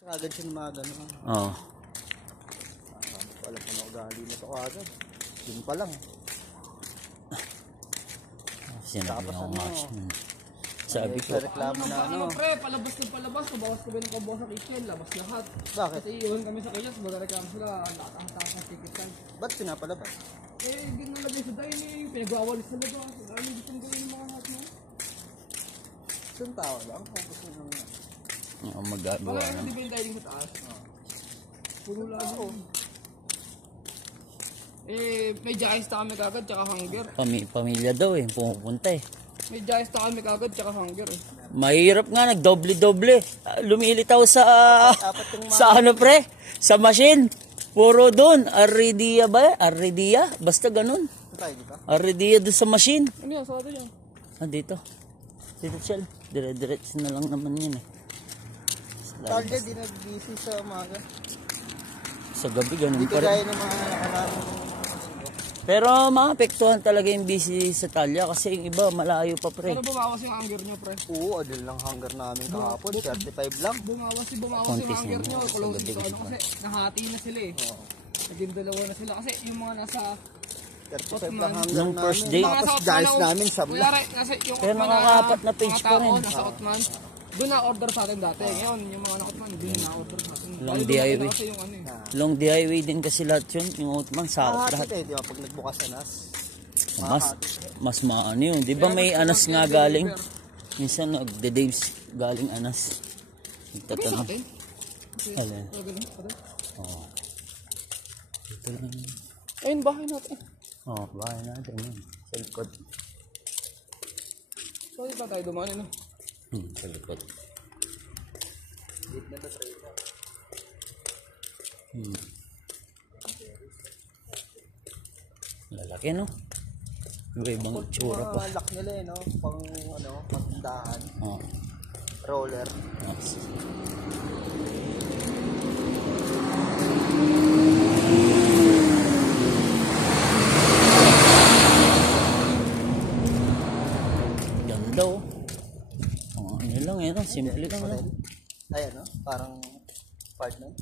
Agad siya na mga gano'n. Oo. Alam ko na ugali na ito agad. Yun pa lang. Sinabi Tapos ako ano, nga. Sabi ko. reklamo na ano. Pre, palabas ng palabas, pabawas kami ng pabawas sa kitchen, labas lahat. Bakit? Kasi iwan kami sa kilas, magreklamo sila, nakatakas ng ticket time. Ba't pinapalabas? Eh, hindi nalagay sa dining, pinag-awalis sa labas. Ano yung gusto gawin yung mga lahat mo? Isang tao lang. Kung gusto nyo nga. Oo, magagawa Wala na. di ba yung dining sa taas? Puro lang ako. Eh, may Giants na kami kagad, tsaka hunger. Pamilya daw eh, pumupunta eh. May Giants na kami kagad, tsaka hunger eh. Mahirap nga, nagdoble-doble. Lumilitaw sa Apat yung mga... sa ano pre? Sa machine. Puro doon. Arridia ba? Arridia? Basta ganun. Saan tayo dito? Arridia doon sa machine. Ano yan, sarado yan? Ah, dito. Dito siya. Dire-diretso na lang naman yun eh. Talya di nag-busy sa umaga. Sa gabi, ganun Hindi pa rin. kagaya ng mga nakaraan. Pero maapektuhan talaga yung busy sa Talya kasi yung iba malayo pa pre. Pero bumawas yung hunger nyo, pre. Oo, adil lang hunger namin kahapon. 35 lang. Bumawas yung Konti hunger siya, nyo. sa Kulong gabi dito, kasi. ano kasi, nahati na sila eh. Oo. Naging dalawa na sila. Kasi yung mga nasa 35 lang hunger Nung namin. first day. Tapos guys namin sabla. Kunyari, nasa yung Pero mga nakakaapat na page mga pa tao, rin. nasa Otman. Doon na-order sa atin dati. Ngayon, yung mga nakotman, doon na-order sa atin. Long Lalo DIY. doon kasi yung ano eh. Long DIY din kasi lahat yun. Yung Outman, sakop Lahat lahat. eh, di ba? Pag nagbukas na nas. Mas maano yun. Di ba may anas nga galing? Minsan nagde-dames galing anas. Sabi sa Nagtatanong. atin? Alin? Ganun, pare. Oo. Ito lang. Ayun, bahay natin. Oo, bahay natin yun. Sa likod. Pwede pa tayo dumaan, ano? Sa likod. Lalaki no? Iba-ibang itsura pa. Lock nila eh, no? Pang ano, patindahan. Oo. Roller. Ganda oh. Ano lang eh, no? Simple lang no? Ayan, no? Parang apartment.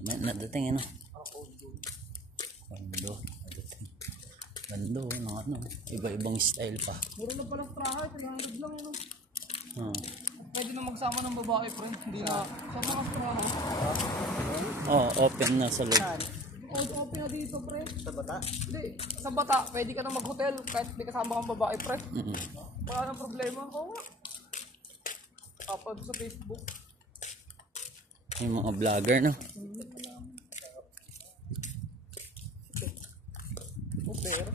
May nadating ano? Gando. Nadating. Gando, ano? Iba-ibang style pa. Mura na palang traha, 300 lang, ano? Oo. Pwede na magsama ng babae, pre. Hindi na. Sa mga traha. Oh, open na sa loob. Open na dito, pre. Sa bata. Hindi. Sa bata, pwede ka na mag-hotel kahit hindi kasama kang babae, pre. Mm-mm. Wala nang problema. Oo nga. Upload sa Facebook. Yung mga vlogger no? O, pero.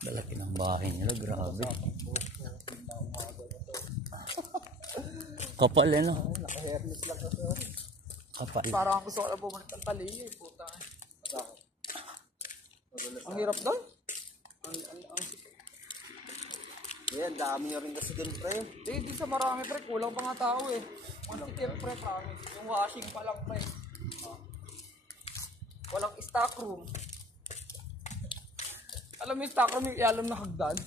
Lalaki ng bahay nila, grabe. Kapal eh no? Naka-hairless lang kasi. Kapal. Parang gusto ko na bumalik ng tali eh. Puta. Ang hirap doon. Ang sikip. Yan, dami nyo rin kasi dun, pre. Di sa marami, pre. Kulang pa nga tao eh. Ang sikip, pre. Promise. Yung washing pa lang, pre. Walang stock room. Alam mo yung stock room, yung ialam na hagdan.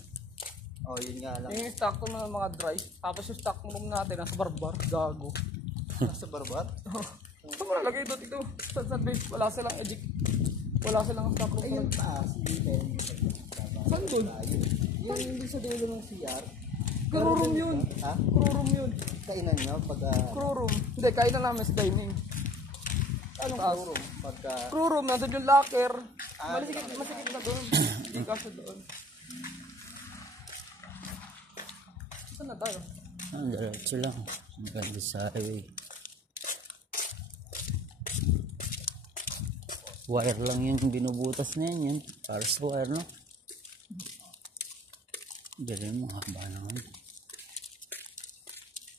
Oh, yun nga lang. Yung stock room ng mga dry. Tapos yung stock room natin, nasa barbar. Gago. Nasa barbat. Saan mo nalagay doon ito? Sa base, wala silang edit. Wala silang stock room. Ayun, taas. Hindi tayo. Saan doon? Yung hindi sa dulo ng CR. Crew room yun. Ha? Crew room yun. Kainan nyo pag... Crew room. Hindi, kain na namin sa dining. Anong Taas. room? Pagka... Crew room, nandun yung locker. Ah, Masikip na doon. Hindi kasi doon. Saan na tayo? Diretso lang. Ang ganda sa highway. Wire lang yung binubutas na yan. Para sa wire, no? Galing mo, haba naman.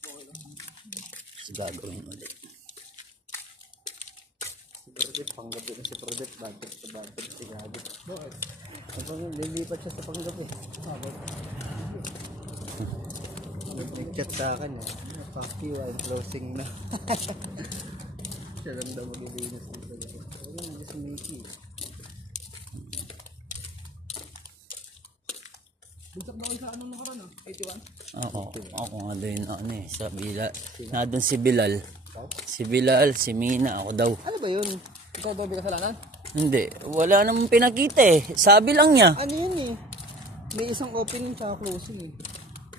Tapos gagawin ulit. Si Prodit, panggabi na si Prodit. Budget sa budget. Sigado. Bakit? Kapag lilipat siya sa panggabi. Nag-chat sa akin eh. Fuck you, I'm closing na. Siya lang daw mag-ibinas dito. Ano na si Mickey? Bugsak daw kayo sa anong nakaraan ah? 81? Ako nga doon ano eh, sa Bilal. Nandun si Bilal. Si Bilal, si Mina, ako daw. Ano ba yun? Ikaw daw may kasalanan? Hindi, wala namang pinakita eh. Sabi lang niya. Ano yun eh? May isang opening tsaka closing eh.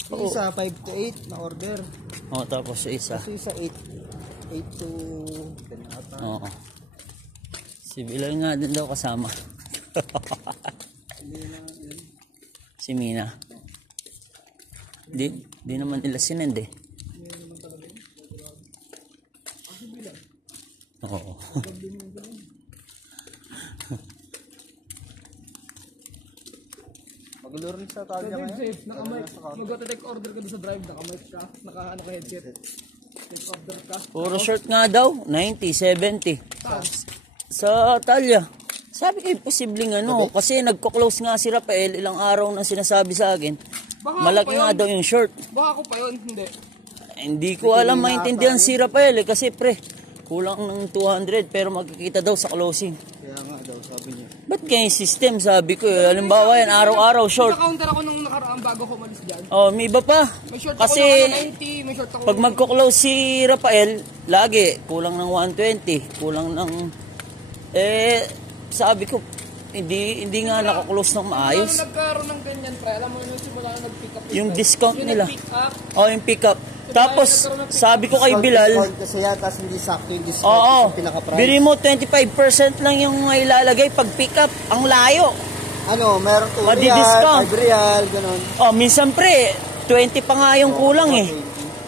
Yung isa 5 to 8 na order. Tapos yung isa. Kasi isa 8 to 10 ata. Oo. Si Bilal nga din daw kasama. Si Mina. Di naman nila sinend eh. Oo. Magulo rin sa tawag niya ngayon. Safe, nakamike. Mag-take order ka doon sa drive, nakamike ka. Naka-ano ka headset. Take order ka. Puro short nga daw. 90, 70. Tapos, Sa Talya. Sabi ko, imposibleng ano. Kasi nagko-close nga si Rafael. Ilang araw na sinasabi sa akin. baka Malaki ako pa nga yun. daw yung short. Baka ako pa yun, hindi. Hindi ko alam maintindihan si Rafael eh. Kasi pre, kulang ng 200 pero magkikita daw sa closing. Kaya nga daw sabi niya. Ba't ganyan system? Sabi ko eh. Halimbawa yan, araw-araw short. Naka-counter ako nung nakaraan bago ko umalis dyan. Oh, may iba pa. May short Kasi ako ng 90, may short ako pag magko-close si Rafael, lagi kulang ng 120, kulang ng sabi ko hindi nga naka-close ng maayos. Nung nagkaroon ng ganyan, pre, alam mo nung simula na nag-pick up. Yung discount yung nila. nag-pick up, Oh, yung pick up. Tapos sabi ko kay Bilal, Discount kasi yata hindi sakto yung discount. oo, Yung pinaka-price. bili mo 25% lang yung ilalagay pag pick up. Ang layo. Ano, meron 2 real, Madi-discount. 5 real, ganun. Oh, minsan pre, 20 pa nga yung kulang eh.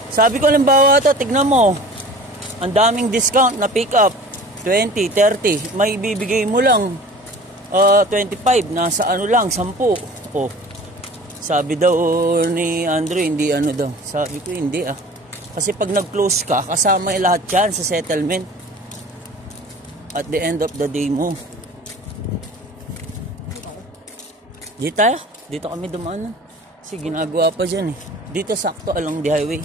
Sabi ko halimbawa to, tignan mo. Ang daming discount na pick up. 20, 30. May bibigay mo lang 25. Nasa ano lang, 10. Oh. Sabi daw ni Andrew, hindi ano daw. Sabi ko, hindi ah. Kasi pag nag-close ka, kasama yung lahat yan sa settlement. At the end of the day mo. Dito tayo. Dito kami dumaan. Kasi ginagawa pa dyan eh. Dito sakto along the highway.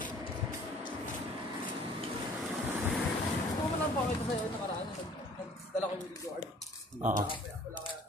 kung man lang po kita sa'yo nakaraan, nagdala ko yung reward. Oo. Wala kaya